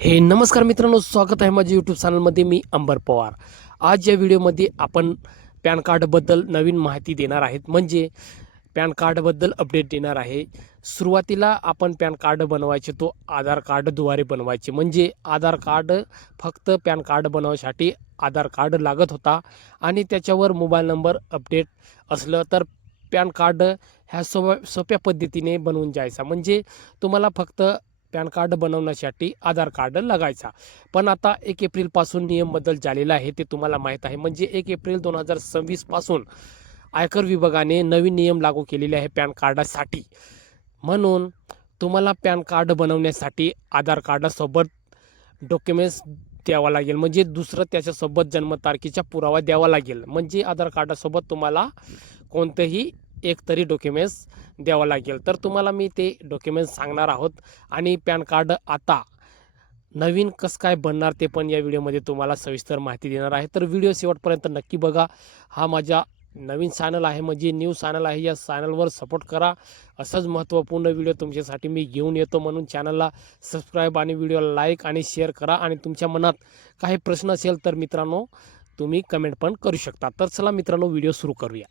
हे नमस्कार मित्रांनो, स्वागत आहे माझ्या यूट्यूब चॅनलमध्ये. मी अंबर पवार. आज या व्हिडिओमध्ये आपण पॅन कार्डबद्दल नवीन माहिती देणार आहेत. म्हणजे पॅन कार्डबद्दल अपडेट देणार आहे. सुरुवातीला आपण पॅन कार्ड बनवायचे तो आधार कार्डद्वारे बनवायचे. म्हणजे आधार कार्ड फक्त पॅन कार्ड बनवण्यासाठी आधार कार्ड लागत होता आणि त्याच्यावर मोबाईल नंबर अपडेट असलं तर पॅन कार्ड ह्या सोप्या पद्धतीने बनवून जायचा. म्हणजे तुम्हाला फक्त पॅन कार्ड बनवण्यासाठी आधार कार्ड लागायचा. पण आता 1 एप्रिलपासून नियम बदल झालेला आहे, ते तुम्हाला माहीत आहे. म्हणजे 1 एप्रिल 2026 पासून आयकर विभागाने नवीन नियम लागू केलेले आहे पॅन कार्डासाठी. म्हणून तुम्हाला पॅन कार्ड बनवण्यासाठी आधार कार्डासोबत डॉक्युमेंट्स द्यावा लागेल. म्हणजे दुसरं त्याच्यासोबत जन्मतारखेचा पुरावा द्यावा लागेल. म्हणजे आधार कार्डासोबत तुम्हाला कोणतंही एक तरी डॉक्युमेंट्स द्यावं लागेल. तर तुम्हाला मी ते डॉक्युमेंट्स सांगणार आहोत आणि पॅन कार्ड आता नवीन कसं काय बनणार ते पण या व्हिडिओमध्ये तुम्हाला सविस्तर माहिती देणार आहे. तर व्हिडिओ शेवटपर्यंत नक्की बघा. हा माझा नवीन चॅनल आहे, म्हणजे न्यू चॅनल आहे. या चॅनलवर सपोर्ट करा. असंच महत्त्वपूर्ण व्हिडिओ तुमच्यासाठी मी घेऊन येतो. म्हणून चॅनलला सबस्क्राईब आणि व्हिडिओला लाईक आणि शेअर करा. आणि तुमच्या मनात काही प्रश्न असेल तर मित्रांनो तुम्ही कमेंट पण करू शकता. तर चला मित्रांनो, व्हिडिओ सुरू करूया.